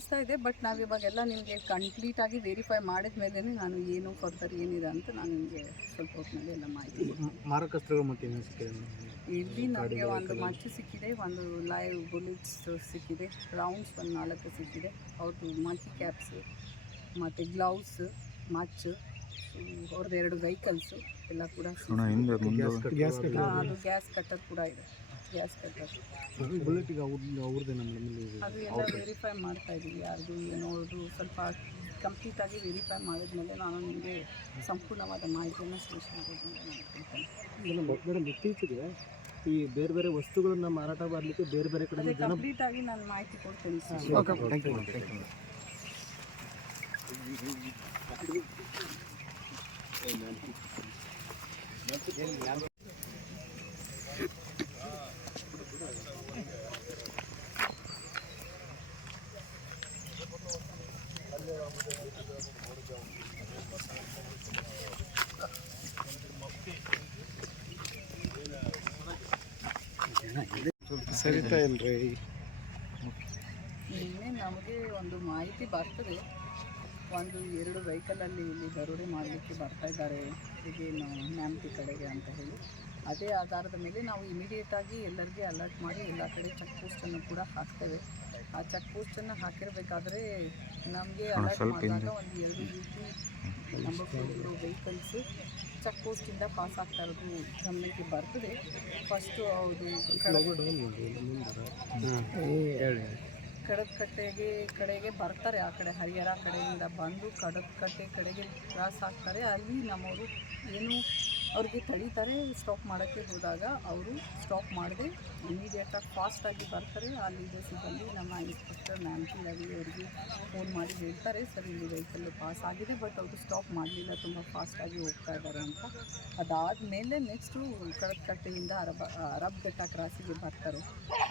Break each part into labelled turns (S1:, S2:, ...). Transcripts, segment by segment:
S1: ನಾವು ಇವಾಗೆಲ್ಲ ನಿಮಗೆ ಕಂಪ್ಲೀಟಾಗಿ ವೆರಿಫೈ ಮಾಡಿದ ಮೇಲೆ ನಾನು ಏನು ಫರ್ದರ್ ಏನಿದೆ ಅಂತ ನಾನು ನಿಮಗೆ ಸ್ವಲ್ಪ ಹೊತ್ತಿನಲ್ಲಿ ಎಲ್ಲ ಮಾಹಿತಿ ಕೊಡ್ತೀನಿ.
S2: ಮಾರಕಸ್ತ್ರಗಳು ಮತ್ತೆ ಏನು ಸಿಕ್ಕಿದೆ
S1: ಇಲ್ಲಿ ನಮಗೆ ಒಂದು ಮಚ್ಚು ಸಿಕ್ಕಿದೆ ಒಂದು ಲೈವ್ ಬುಲೆಟ್ಸ್ ಸಿಕ್ಕಿದೆ ರೌಂಡ್ಸ್ ಒಂದು ನಾಲ್ಕು ಸಿಕ್ಕಿದೆ ಅವ್ರದ್ದು ಮಂಕಿ ಕ್ಯಾಪ್ಸು ಮತ್ತು ಗ್ಲೌಸ್ ಮಚ್ಚು ಅವ್ರದ್ದು ಎರಡು ವೆಹಿಕಲ್ಸು ಎಲ್ಲ ಕೂಡ ಅದು ಗ್ಯಾಸ್ ಕಟ್ಟರ್ ಕೂಡ ಇದೆ. ಗ್ಯಾಸ್ ಕಟ್ಟರ್
S2: ಬುಲೆಟ್ಗೆ ಅವ್ರದ್ದು
S1: ಅದು ಎಲ್ಲ ವೆರಿಫೈ ಮಾಡ್ತಾ ಇದ್ದೀವಿ ಯಾರ್ದು ಏನೋ ಅವ್ರದ್ದು ಸ್ವಲ್ಪ ಕಂಪ್ಲೀಟಾಗಿ ವೆರಿಫೈ ಮಾಡಿದ್ಮೇಲೆ ನಾನು ನಿಮಗೆ ಸಂಪೂರ್ಣವಾದ ಮಾಹಿತಿಯನ್ನು
S2: ಮೇಡಮ್ ಇತ್ತೀಚೆಗೆ ಈ ಬೇರೆ ಬೇರೆ ವಸ್ತುಗಳನ್ನ ಮಾರಾಟ ಮಾಡಲಿಕ್ಕೆ ಬೇರೆ ಬೇರೆ ಕಡೆ
S1: ಕಂಪ್ಲೀಟಾಗಿ ನಾನು ಮಾಹಿತಿ ಕೊಡ್ತೇನೆ sir.
S2: ಸರಿತಾ ಇಲ್ರಿ.
S1: ನಮಗೆ ಒಂದು ಮಾಹಿತಿ ಬರ್ತದೆ. ಒಂದು ಎರಡು ವೆಹಿಕಲಲ್ಲಿ ಇಲ್ಲಿ ಜರೂರಿ ಮಾಡಲಿಕ್ಕೆ ಬರ್ತಾ ಇದ್ದಾರೆ. ಹೀಗೆ ನ್ಯಾಮತಿ ಕಡೆಗೆ ಅಂತ ಹೇಳಿ. ಅದೇ ಆಧಾರದ ಮೇಲೆ ನಾವು ಇಮಿಡಿಯೇಟಾಗಿ ಎಲ್ಲರಿಗೆ ಅಲರ್ಟ್ ಮಾಡಿ ಎಲ್ಲ ಕಡೆ ಚೆಕ್ ಕೂಡ ಹಾಕ್ತೇವೆ. ಆ ಚೆಕ್ ಪೋಸ್ಟನ್ನು ಹಾಕಿರಬೇಕಾದ್ರೆ ನಮಗೆ ಅಲರ್ಟ್ ಮಾಡಿದಾಗ ಒಂದು ಎರಡು U P number plate vehicles check ಪೋಸ್ಟಿಂದ pass ಆಗ್ತಾ ಇರೋದು ಗಮನಕ್ಕೆ ಬರ್ತದೆ. ಫಸ್ಟು ಅವರು
S2: ಹೇಳಿ
S1: ಕಡದಕಟ್ಟೆಗೆ ಕಡೆಗೆ ಬರ್ತಾರೆ ಆ ಕಡೆ ಹರಿಹರ ಕಡೆಯಿಂದ ಬಂದು ಕಡದಕಟ್ಟೆ ಕಡೆಗೆ ಕ್ರಾಸ್ ಆಗ್ತಾರೆ. ಅಲ್ಲಿ ನಮ್ಮವರು ಏನು ಅವ್ರಿಗೆ ತಡೀತಾರೆ ಸ್ಟಾಪ್ ಮಾಡೋಕ್ಕೆ ಹೋದಾಗ ಅವರು ಸ್ಟಾಪ್ ಮಾಡಿದೆ ಇಮಿಡಿಯೇಟಾಗಿ ಫಾಸ್ಟಾಗಿ ಬರ್ತಾರೆ. ಆ ಸಿಬ್ಬಂದಿ ನಮ್ಮ ಇನ್ಸ್ಪೆಕ್ಟರ್ ರವಿ ಅವರಿಗೆ ಫೋನ್ ಮಾಡಿ ಹೇಳ್ತಾರೆ ಸರ್ ಇಲ್ಲಿ ವೆಹಿಕಲ್ಲು ಪಾಸ್ ಆಗಿದೆ ಬಟ್ ಅವರು ಸ್ಟಾಪ್ ಮಾಡಲಿಲ್ಲ ತುಂಬ ಫಾಸ್ಟಾಗಿ ಹೋಗ್ತಾ ಇದ್ದಾರೆ ಅಂತ. ಅದಾದಮೇಲೆ ನೆಕ್ಸ್ಟು ಕಡಕಟ್ಟೆಯಿಂದ ಅರಬ ಅರಬ್ ಬೆಟ್ಟ ಕ್ರಾಸಿಗೆ ಬರ್ತಾರೆ.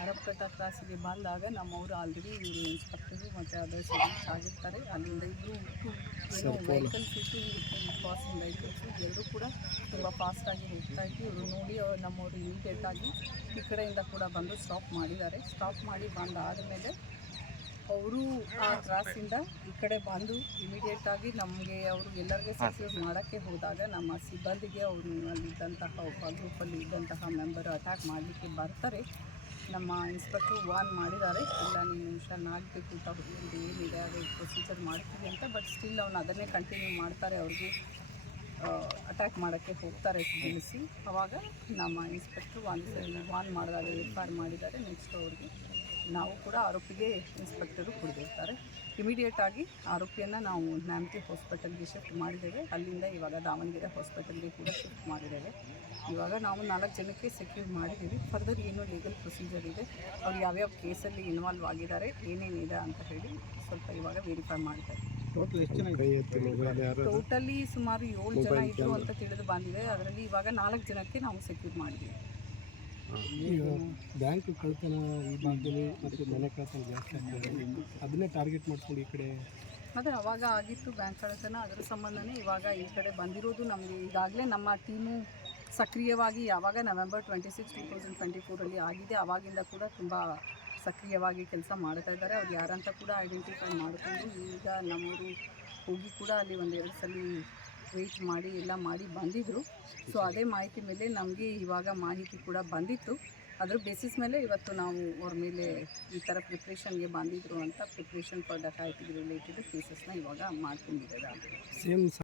S1: ಅರಬ್ ಬೆಟ್ಟ ಕ್ರಾಸಿಗೆ ಬಂದಾಗ ನಮ್ಮವರು ಆಲ್ರೆಡಿ ಇವರು ಇನ್ಸ್ಪೆಕ್ಟರು ಮತ್ತು ಅದರ್ಸ್ ಆಗಿರ್ತಾರೆ. ಅಲ್ಲಿಂದ ಇಬ್ಬರು ಏನೋ ವೆಹಿಕಲ್ಸ್ ಇತ್ತು ಪಾಸಿಂಗ್ ವೆಹಿಕಲ್ಸು ಎರಡೂ ಕೂಡ ತುಂಬ ಫಾಸ್ಟಾಗಿ ಹೋಗ್ತಾ ಇತ್ತು ಇವರು ನೋಡಿ, ಅವ್ರು ನಮ್ಮವರು ಇಮಿಡಿಯೇಟಾಗಿ ಈ ಕಡೆಯಿಂದ ಕೂಡ ಬಂದು ಸ್ಟಾಪ್ ಮಾಡಿದ್ದಾರೆ. ಸ್ಟಾಪ್ ಮಾಡಿ ಬಂದಾದಮೇಲೆ ಅವರು ಆ ಕ್ರಾಸಿಂದ ಈ ಕಡೆ ಬಂದು ಇಮಿಡಿಯೇಟಾಗಿ ನಮಗೆ ಅವರು ಎಲ್ಲರಿಗೆ ಸಕ್ಸಸ್ ಮಾಡೋಕ್ಕೆ ಹೋದಾಗ ನಮ್ಮ ಸಿಬ್ಬಂದಿಗೆ ಅವರು ಅಲ್ಲಿದ್ದಂತಹ ಒಬ್ಬ ಗ್ರೂಪಲ್ಲಿ ಇದ್ದಂತಹ ಮೆಂಬರು ಅಟ್ಯಾಕ್ ಮಾಡಲಿಕ್ಕೆ ಬರ್ತಾರೆ. ನಮ್ಮ ಇನ್ಸ್ಪೆಕ್ಟರ್ ವಾರ್ನ್ ಮಾಡಿದ್ದಾರೆ. ಇಲ್ಲ, ನೀವು ಹುಷಾರಾಗಬೇಕು ಅಂತ ಏನಿದೆ, ಅದು ಪ್ರೊಸೀಜರ್ ಮಾಡ್ತೀವಿ ಅಂತ ಬಟ್ ಸ್ಟಿಲ್ ಅವ್ನು ಅದನ್ನೇ ಕಂಟಿನ್ಯೂ ಮಾಡ್ತಾರೆ. ಅವ್ರಿಗೆ ಅಟ್ಯಾಕ್ ಮಾಡೋಕ್ಕೆ ಹೋಗ್ತಾರೆ ತಿಳಿಸಿ. ಅವಾಗ ನಮ್ಮ ಇನ್ಸ್ಪೆಕ್ಟ್ರು ಒಂದು ವಾನ್ ಮಾಡಿದಾಗ ಎಫ್ ಮಾಡಿದ್ದಾರೆ. ನೆಕ್ಸ್ಟ್ ಅವ್ರಿಗೆ ನಾವು ಕೂಡ ಆರೋಪಿಗೆ ಇನ್ಸ್ಪೆಕ್ಟರು ಕುಡಿದಿರ್ತಾರೆ. ಇಮಿಡಿಯೇಟಾಗಿ ಆರೋಪಿಯನ್ನು ನಾವು ನ್ಯಾಮ್ತಿ ಹಾಸ್ಪಿಟಲ್ಗೆ ಶಿಫ್ಟ್ ಮಾಡಿದ್ದೇವೆ. ಅಲ್ಲಿಂದ ಇವಾಗ ದಾವಣಗೆರೆ ಹಾಸ್ಪಿಟಲ್ಗೆ ಕೂಡ ಶಿಫ್ಟ್ ಮಾಡಿದ್ದೇವೆ. ಇವಾಗ ನಾವು ನಾಲ್ಕು ಜನಕ್ಕೆ ಸೆಕ್ಯೂರ್ ಮಾಡಿದ್ದೀವಿ. ಫರ್ದರ್ ಏನು ಲೀಗಲ್ ಪ್ರೊಸೀಜರ್ ಇದೆ. ಅವ್ರು ಯಾವ್ಯಾವ ಕೇಸಲ್ಲಿ ಇನ್ವಾಲ್ವ್ ಆಗಿದ್ದಾರೆ, ಏನೇನಿದೆ ಅಂತ ಹೇಳಿ ಸ್ವಲ್ಪ ಇವಾಗ ವೆರಿಫೈ ಮಾಡ್ತಾರೆ.
S2: ಟೋಟಲ್ ಎಷ್ಟು ಜನ ಕೈ ಎತ್ತಿ ಮೊಬೈಲ್ ಯಾರು
S1: ಟೋಟಲಿ ಸುಮಾರು ಏಳು ಜನ ಇದ್ರು ಅಂತ ತಿಳಿದು ಬಂದಿದೆ. ಅದರಲ್ಲಿ ಇವಾಗ ನಾಲ್ಕು ಜನಕ್ಕೆ ನಾವು ಸೆಕ್ಯೂರ್ ಮಾಡಿದ್ವಿ
S2: ಈಗ ಬ್ಯಾಂಕ್ ಕಳ್ತನ ಈ ಭಾಗದಲ್ಲಿ ಮತ್ತು ಮನೆ ಕಳ್ತನ ಜಾಸ್ತಿ ಆಗ್ತದೆ. ಅದನ್ನೇ ಟಾರ್ಗೆಟ್ ಮಾಡ್ಕೊಂಡು ಈ ಕಡೆ?
S1: ಅದೇ ಅವಾಗ ಆಗಿತ್ತು ಬ್ಯಾಂಕ್ ಕಳ್ತನ. ಅದರ ಸಂಬಂಧನೇ ಇವಾಗ ಈ ಕಡೆ ಬಂದಿರೋದು ನಮಗೆ ಈಗಾಗಲೇ ನಮ್ಮ ಟೀಮು ಸಕ್ರಿಯವಾಗಿ ಯಾವಾಗ November twenty six two thousand twenty ಫೋರಲ್ಲಿ ಆಗಿದೆ. ಆವಾಗಿಂದ ಕೂಡ ತುಂಬ ಸಕ್ರಿಯವಾಗಿ ಕೆಲಸ ಮಾಡ್ತಾ ಇದ್ದಾರೆ. ಅವ್ರು ಯಾರಂತ ಕೂಡ ಐಡೆಂಟಿಫೈ ಮಾಡಿಕೊಂಡು ಈಗ ನಮ್ಮವರು ಹೋಗಿ ಕೂಡ ಅಲ್ಲಿ ಒಂದೆರಡು ಸಲ ವೆಯ್ಟ್ ಮಾಡಿ, ಎಲ್ಲ ಮಾಡಿ ಬಂದಿದ್ದರು ಸೊ ಅದೇ ಮಾಹಿತಿ ಮೇಲೆ ನಮಗೆ ಇವಾಗ ಮಾಹಿತಿ ಕೂಡ ಬಂದಿತ್ತು. ಅದ್ರ ಬೇಸಿಸ್ ಮೇಲೆ ಇವತ್ತು ನಾವು ಅವ್ರ ಮೇಲೆ ಈ ಥರ ಪ್ರಿಪ್ರೇಷನ್ಗೆ ಬಂದಿದ್ರು ಅಂತ ಪ್ರಿಪ್ರೇಷನ್ ಫಾರ್ ಡಕಾಯಿತಿಗೆ ರಿಲೇಟೆಡ್ ಕೇಸಸ್ನ ಇವಾಗ
S2: ಮಾಡ್ಕೊಂಡಿದ್ದಾರೆ